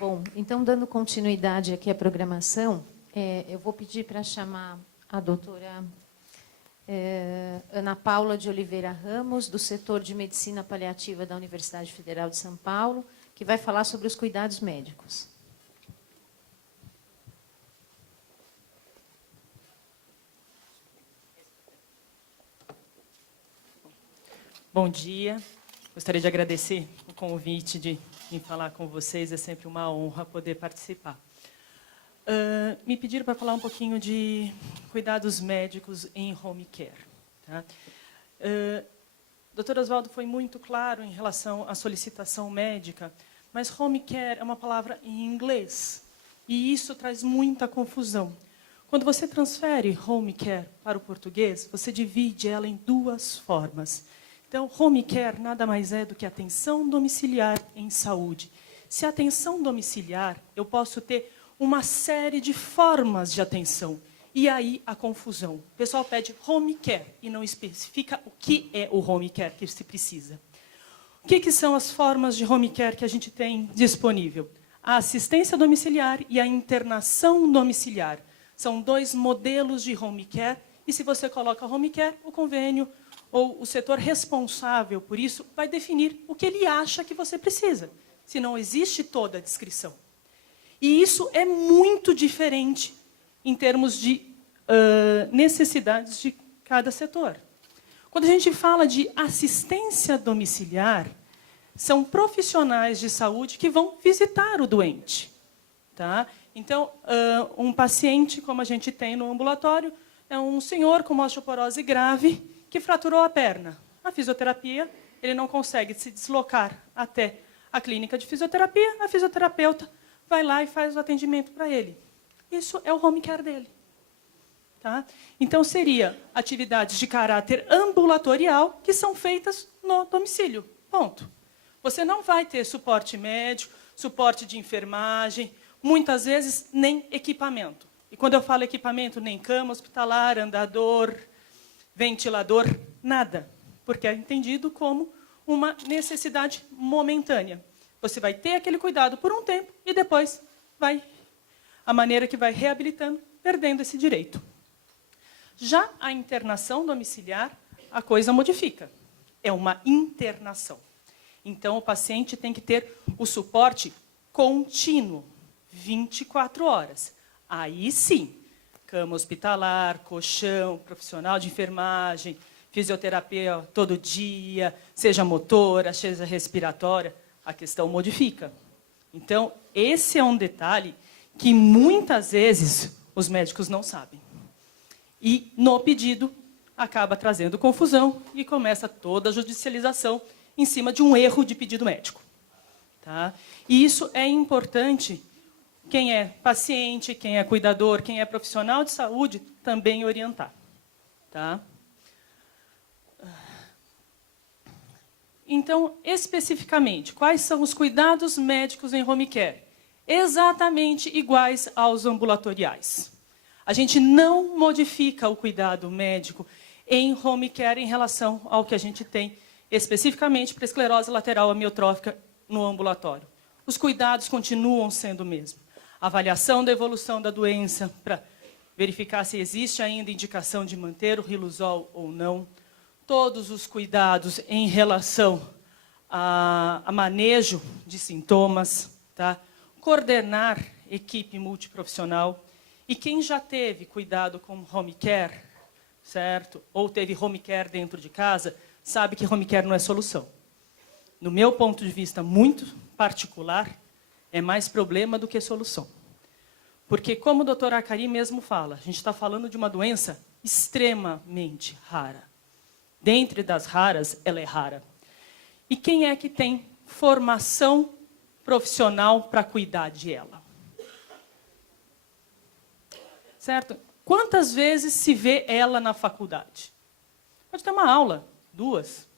Bom, então, dando continuidade aqui à programação, eu vou pedir para chamar a doutora Ana Paula de Oliveira Ramos, do setor de Medicina Paliativa da Universidade Federal de São Paulo, que vai falar sobre os cuidados médicos. Bom dia. Gostaria de agradecer o convite de vir falar com vocês. É sempre uma honra poder participar. Me pediram para falar um pouquinho de cuidados médicos em home care. Tá? Dr. Oswaldo foi muito claro em relação à solicitação médica, mas home care é uma palavra em inglês, e isso traz muita confusão. Quando você transfere home care para o português, você divide ela em duas formas. Então, home care nada mais é do que atenção domiciliar em saúde. Se atenção domiciliar, eu posso ter uma série de formas de atenção. E aí a confusão. O pessoal pede home care e não especifica o que é o home care que se precisa. O que são as formas de home care que a gente tem disponível? A assistência domiciliar e a internação domiciliar. São dois modelos de home care. E se você coloca home care, o convênio ou o setor responsável por isso vai definir o que ele acha que você precisa, se não existe toda a descrição. E isso é muito diferente em termos de necessidades de cada setor. Quando a gente fala de assistência domiciliar, são profissionais de saúde que vão visitar o doente. Tá? Então, um paciente, como a gente tem no ambulatório, é um senhor com uma osteoporose grave, que fraturou a perna. A fisioterapia, ele não consegue se deslocar até a clínica de fisioterapia, a fisioterapeuta vai lá e faz o atendimento para ele. Isso é o home care dele. Tá? Então, seria atividades de caráter ambulatorial que são feitas no domicílio. Ponto. Você não vai ter suporte médico, suporte de enfermagem, muitas vezes nem equipamento. E quando eu falo equipamento, nem cama hospitalar, andador, ventilador, nada, porque é entendido como uma necessidade momentânea. Você vai ter aquele cuidado por um tempo e depois a maneira que vai reabilitando, perdendo esse direito. Já a internação domiciliar, a coisa modifica. É uma internação. Então, o paciente tem que ter o suporte contínuo, 24 horas. Aí sim, cama hospitalar, colchão, profissional de enfermagem, fisioterapia todo dia, seja motora, seja respiratória, a questão modifica. Então, esse é um detalhe que muitas vezes os médicos não sabem. E, no pedido, acaba trazendo confusão e começa toda a judicialização em cima de um erro de pedido médico. Tá? E isso é importante. Quem é paciente, quem é cuidador, quem é profissional de saúde, também orientar. Tá? Então, especificamente, quais são os cuidados médicos em home care? Exatamente iguais aos ambulatoriais. A gente não modifica o cuidado médico em home care em relação ao que a gente tem especificamente para esclerose lateral amiotrófica no ambulatório. Os cuidados continuam sendo o mesmo. Avaliação da evolução da doença para verificar se existe ainda indicação de manter o riluzol ou não. Todos os cuidados em relação a manejo de sintomas, tá? Coordenar equipe multiprofissional. E quem já teve cuidado com home care, certo? Ou teve home care dentro de casa, sabe que home care não é solução. No meu ponto de vista muito particular, é mais problema do que solução. Porque, como o doutor Acari mesmo fala, a gente está falando de uma doença extremamente rara. Dentre das raras, ela é rara. E quem é que tem formação profissional para cuidar de ela? Certo? Quantas vezes se vê ela na faculdade? Pode ter uma aula, 2.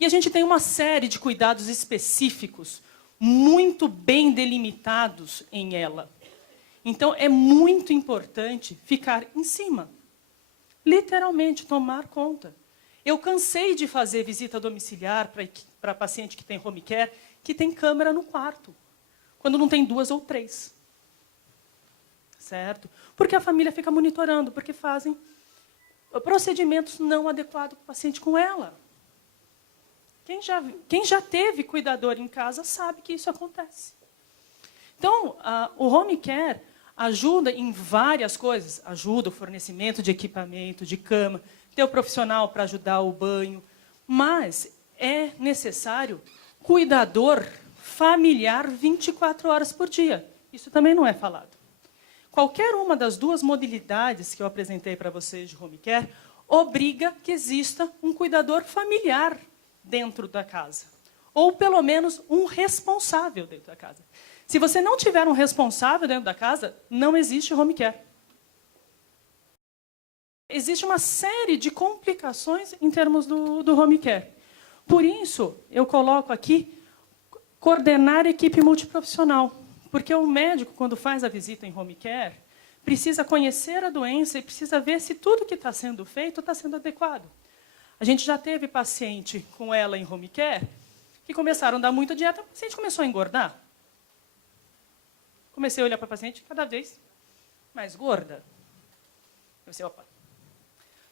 E a gente tem uma série de cuidados específicos, muito bem delimitados em ela. Então, é muito importante ficar em cima. Literalmente, tomar conta. Eu cansei de fazer visita domiciliar para paciente que tem home care, que tem câmera no quarto. quando não tem 2 ou 3. Certo? Porque a família fica monitorando, porque fazem procedimentos não adequados para o paciente com ela. Quem já teve cuidador em casa sabe que isso acontece. Então, o home care ajuda em várias coisas. Ajuda o fornecimento de equipamento, de cama, ter o profissional para ajudar o banho. Mas é necessário cuidador familiar 24 horas por dia. Isso também não é falado. Qualquer uma das 2 modalidades que eu apresentei para vocês de home care obriga que exista um cuidador familiar dentro da casa. Ou, pelo menos, um responsável dentro da casa. Se você não tiver um responsável dentro da casa, não existe home care. Existe uma série de complicações em termos do home care. Por isso, eu coloco aqui coordenar equipe multiprofissional. Porque o médico, quando faz a visita em home care, precisa conhecer a doença e precisa ver se tudo que está sendo feito está sendo adequado. A gente já teve paciente com ela em home care que começaram a dar muita dieta, o paciente começou a engordar. Comecei a olhar para a paciente cada vez mais gorda. Eu pensei, opa,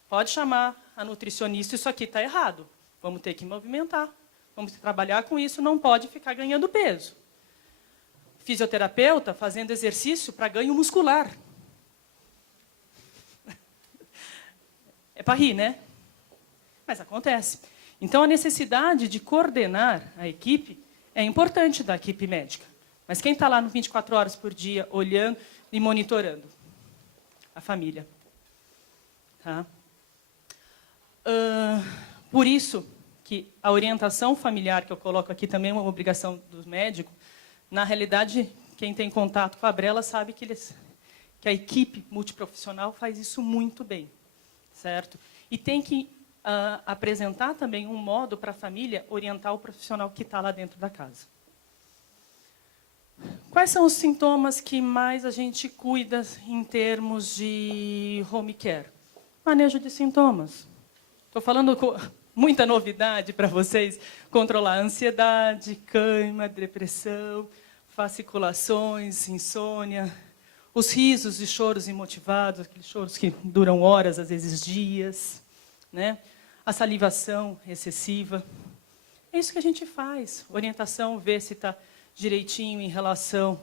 pode chamar a nutricionista, isso aqui está errado. Vamos ter que movimentar, vamos trabalhar com isso, não pode ficar ganhando peso. Fisioterapeuta fazendo exercício para ganho muscular. É para rir, né? Mas acontece. Então, a necessidade de coordenar a equipe é importante da equipe médica. Mas quem está lá no 24 horas por dia, olhando e monitorando? A família. Tá? Por isso que a orientação familiar, que eu coloco aqui também é uma obrigação do médico. Na realidade, quem tem contato com a Brela sabe que a equipe multiprofissional faz isso muito bem, certo? E tem que apresentar também um modo para a família orientar o profissional que está lá dentro da casa. Quais são os sintomas que mais a gente cuida em termos de home care? Manejo de sintomas. Estou falando com muita novidade para vocês. Controlar a ansiedade, cãibra, depressão, fasciculações, insônia, os risos e choros imotivados, aqueles choros que duram horas, às vezes dias, né? A salivação excessiva. É isso que a gente faz. Orientação, ver se está direitinho em relação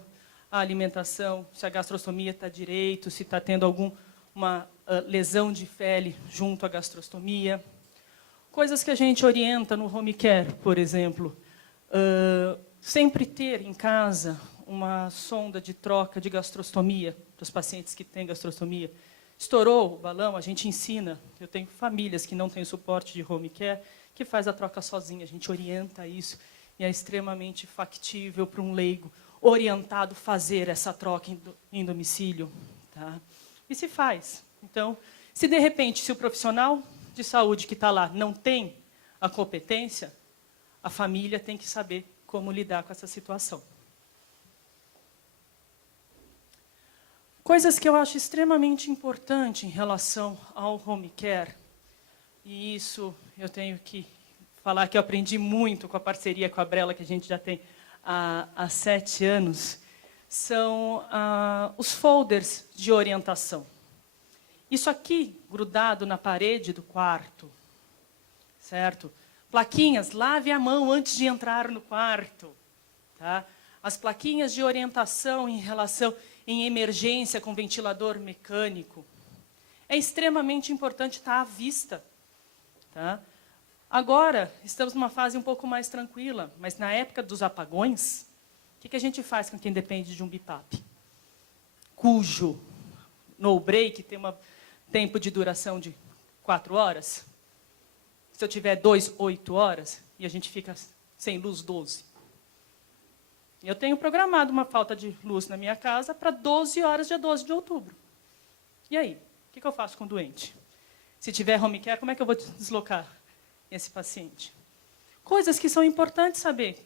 à alimentação, se a gastrostomia está direito, se está tendo alguma lesão de pele junto à gastrostomia. Coisas que a gente orienta no home care, por exemplo, sempre ter em casa uma sonda de troca de gastrostomia para os pacientes que têm gastrostomia. Estourou o balão, a gente ensina. Eu tenho famílias que não têm suporte de home care, que faz a troca sozinha. A gente orienta isso e é extremamente factível para um leigo orientado fazer essa troca em domicílio. Tá? E se faz. Então, se de repente, se o profissional de saúde que está lá não tem a competência, a família tem que saber como lidar com essa situação. Coisas que eu acho extremamente importante em relação ao home care, e isso eu tenho que falar que eu aprendi muito com a parceria com a Brela, que a gente já tem há 7 anos, são os folders de orientação. Isso aqui, grudado na parede do quarto, certo? Plaquinhas, lave a mão antes de entrar no quarto. Tá? As plaquinhas de orientação em relação em emergência com ventilador mecânico. É extremamente importante estar à vista. Tá? Agora, estamos numa fase um pouco mais tranquila, mas na época dos apagões, o que a gente faz com quem depende de um BiPAP? Cujo no break tem um tempo de duração de 4 horas. Se eu tiver 2, 8 horas, e a gente fica sem luz 12. Eu tenho programado uma falta de luz na minha casa para 12 horas, dia 12 de outubro. E aí? O que eu faço com o doente? Se tiver home care, como é que eu vou deslocar esse paciente? Coisas que são importantes saber.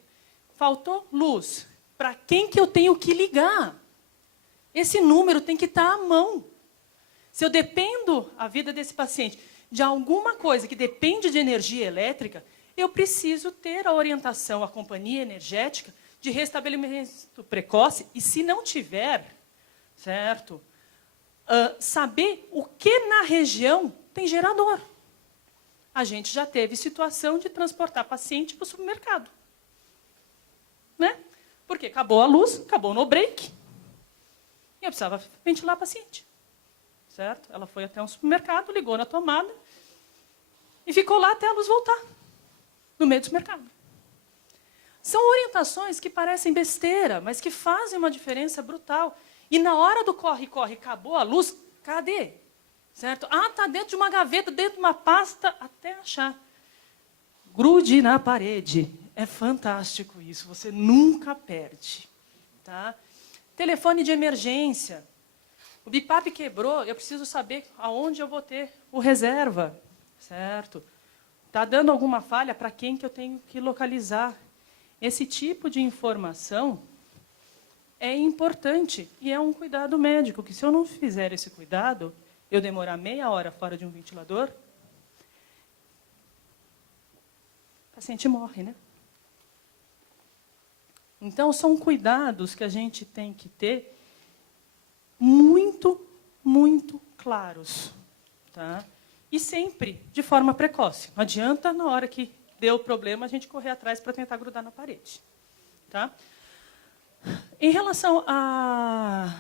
Faltou luz. Para quem que eu tenho que ligar? Esse número tem que estar à mão. Se eu dependo a vida desse paciente de alguma coisa que depende de energia elétrica, eu preciso ter a orientação, a companhia energética, de restabelecimento precoce, e se não tiver, certo? Saber o que na região tem gerador. A gente já teve situação de transportar paciente para o supermercado. Né? Porque acabou a luz, acabou no break, e eu precisava ventilar a paciente. Certo? Ela foi até um supermercado, ligou na tomada, e ficou lá até a luz voltar, no meio do supermercado. São orientações que parecem besteira, mas que fazem uma diferença brutal. E na hora do corre-corre, acabou a luz, cadê? Certo? Ah, está dentro de uma gaveta, dentro de uma pasta, até achar. Grude na parede. É fantástico isso, você nunca perde. Tá? Telefone de emergência. O bipap quebrou, eu preciso saber aonde eu vou ter o reserva. Certo? Está dando alguma falha, para quem que eu tenho que localizar? Esse tipo de informação é importante e é um cuidado médico, que se eu não fizer esse cuidado, eu demorar meia hora fora de um ventilador, o paciente morre, né? Então, são cuidados que a gente tem que ter muito, muito claros. Tá? E sempre de forma precoce. Não adianta, na hora que deu o problema, a gente correr atrás para tentar grudar na parede. Tá? Em relação a...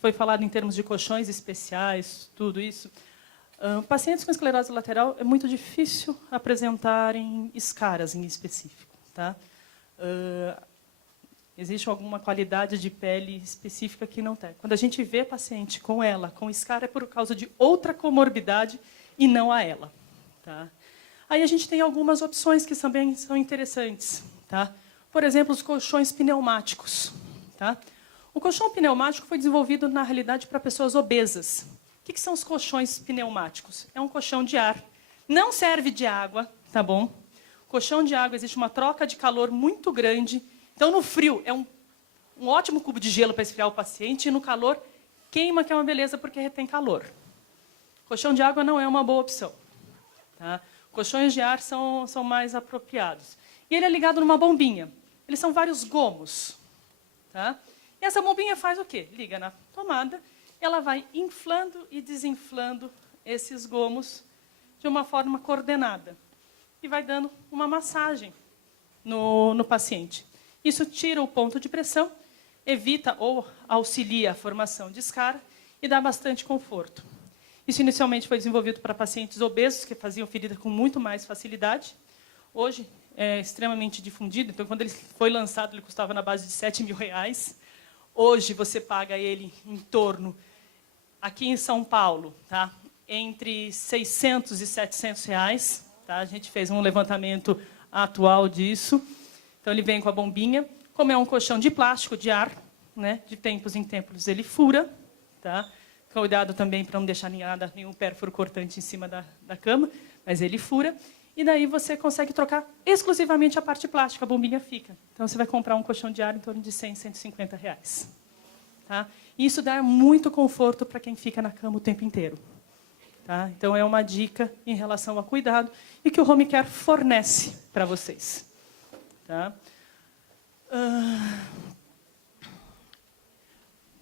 Foi falado em termos de colchões especiais, tudo isso. Pacientes com esclerose lateral é muito difícil apresentarem escaras em específico. Tá? Existe alguma qualidade de pele específica que não tem. Quando a gente vê paciente com ela, com escara, é por causa de outra comorbidade e não a ela. Tá? Aí a gente tem algumas opções que também são interessantes. Tá? Por exemplo, os colchões pneumáticos. Tá? O colchão pneumático foi desenvolvido, na realidade, para pessoas obesas. O que são os colchões pneumáticos? É um colchão de ar. Não serve de água, tá bom? Colchão de água, existe uma troca de calor muito grande. Então, no frio, é um ótimo cubo de gelo para esfriar o paciente, e no calor, queima, que é uma beleza, porque retém calor. Colchão de água não é uma boa opção. Tá? Colchões de ar são mais apropriados. E ele é ligado numa bombinha. Eles são vários gomos. Tá? E essa bombinha faz o quê? Liga na tomada, ela vai inflando e desinflando esses gomos de uma forma coordenada. E vai dando uma massagem no paciente. Isso tira o ponto de pressão, evita ou auxilia a formação de escara e dá bastante conforto. Isso inicialmente foi desenvolvido para pacientes obesos, que faziam ferida com muito mais facilidade. Hoje é extremamente difundido, então quando ele foi lançado, ele custava na base de R$7.000. Hoje você paga ele em torno, aqui em São Paulo, tá? Entre R$600 e R$700. Tá? A gente fez um levantamento atual disso. Então, ele vem com a bombinha. Como é um colchão de plástico, de ar, né? De tempos em tempos ele fura. Tá? Cuidado também para não deixar nenhum pérfuro cortante em cima da cama, mas ele fura. E daí você consegue trocar exclusivamente a parte plástica, a bombinha fica. Então, você vai comprar um colchão de ar em torno de R$100, R$150. Tá? Isso dá muito conforto para quem fica na cama o tempo inteiro. Tá? Então, é uma dica em relação ao cuidado e que o Home Care fornece para vocês. Tá?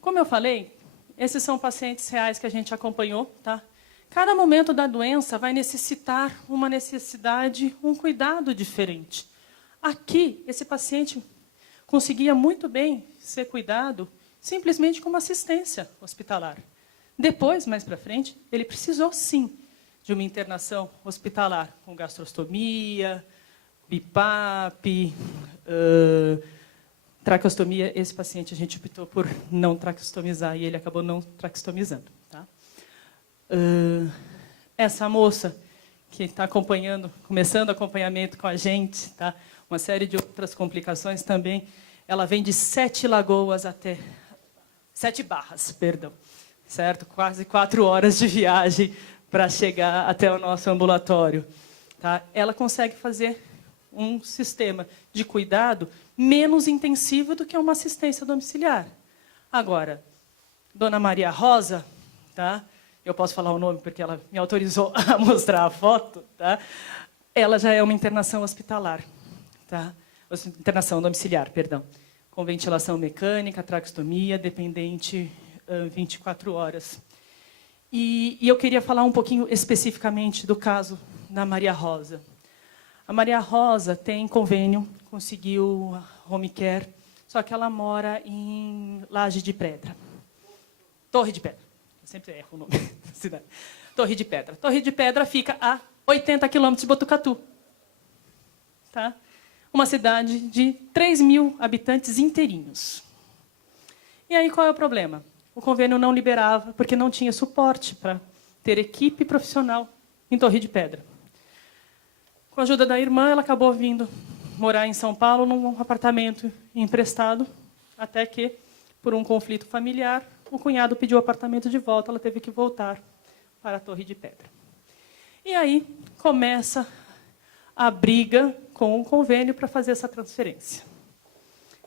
Como eu falei, esses são pacientes reais que a gente acompanhou. Tá? Cada momento da doença vai necessitar uma necessidade, um cuidado diferente. Aqui, esse paciente conseguia muito bem ser cuidado simplesmente com uma assistência hospitalar. Depois, mais para frente, ele precisou, sim, de uma internação hospitalar com gastrostomia, BIPAP, traqueostomia. Esse paciente a gente optou por não traqueostomizar e ele acabou não traqueostomizando. Tá? Essa moça que está começando acompanhamento com a gente, tá? Uma série de outras complicações também, ela vem de 7 Barras, perdão, certo? Quase 4 horas de viagem para chegar até o nosso ambulatório. Tá? Ela consegue fazer um sistema de cuidado menos intensivo do que uma assistência domiciliar. Agora, Dona Maria Rosa, tá? Eu posso falar o nome porque ela me autorizou a mostrar a foto, tá? Ela já é uma internação hospitalar. Tá? internação domiciliar, perdão, com ventilação mecânica, traqueostomia, dependente 24 horas. E eu queria falar um pouquinho especificamente do caso da Maria Rosa. A Maria Rosa tem convênio, conseguiu a home care, só que ela mora em Laje de Pedra. Torre de Pedra. Eu sempre erro o nome da cidade. Torre de Pedra. Torre de Pedra fica a 80 quilômetros de Botucatu. Tá? Uma cidade de 3.000 habitantes inteirinhos. E aí, qual é o problema? O convênio não liberava, porque não tinha suporte para ter equipe profissional em Torre de Pedra. Com a ajuda da irmã, ela acabou vindo morar em São Paulo, num apartamento emprestado, até que, por um conflito familiar, o cunhado pediu o apartamento de volta, ela teve que voltar para a Torre de Pedra. E aí começa a briga com o convênio para fazer essa transferência.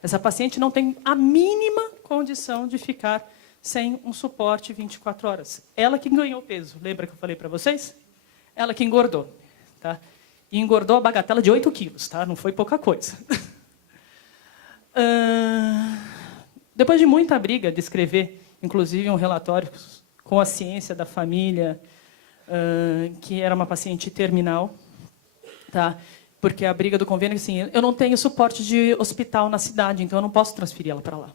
Essa paciente não tem a mínima condição de ficar sem um suporte 24 horas. Ela que ganhou peso, lembra que eu falei para vocês? Ela que engordou. Tá? E engordou a bagatela de 8 quilos, tá? Não foi pouca coisa. Depois de muita briga de escrever, inclusive um relatório com a ciência da família, que era uma paciente terminal, tá? Porque a briga do convênio, assim, eu não tenho suporte de hospital na cidade, então eu não posso transferir ela para lá.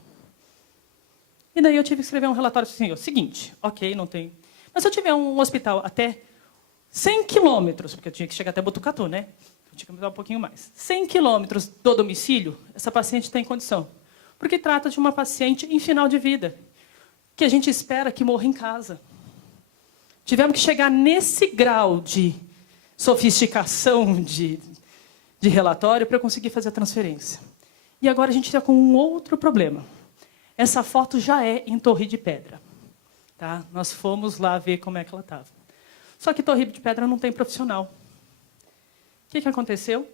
E daí eu tive que escrever um relatório assim, o seguinte, ok, não tem... Mas se eu tiver um hospital até 100 quilômetros, porque eu tinha que chegar até Botucatu, né? Eu tinha que mudar um pouquinho mais. 100 quilômetros do domicílio, essa paciente tem condição. Porque trata de uma paciente em final de vida, que a gente espera que morra em casa. Tivemos que chegar nesse grau de sofisticação de relatório para eu conseguir fazer a transferência. E agora a gente está com um outro problema. Essa foto já é em Torre de Pedra. Tá? Nós fomos lá ver como é que ela estava. Só que Torre de Pedra não tem profissional. O que aconteceu?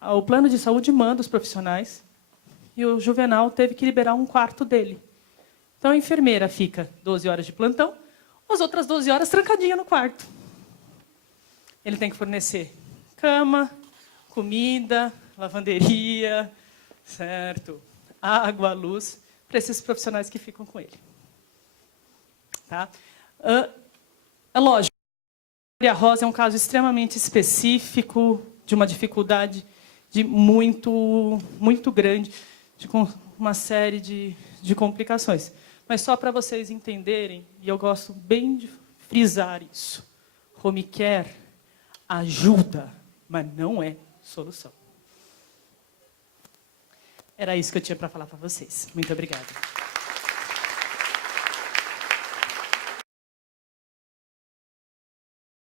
O plano de saúde manda os profissionais e o Juvenal teve que liberar um quarto dele. Então, a enfermeira fica 12 horas de plantão, as outras 12 horas trancadinha no quarto. Ele tem que fornecer cama, comida, lavanderia, certo? Água, luz, para esses profissionais que ficam com ele. Tá? É lógico, a Maria Rosa é um caso extremamente específico, de uma dificuldade muito grande, com uma série de complicações. Mas só para vocês entenderem, e eu gosto bem de frisar isso, home care ajuda, mas não é solução. Era isso que eu tinha para falar para vocês. Muito obrigada.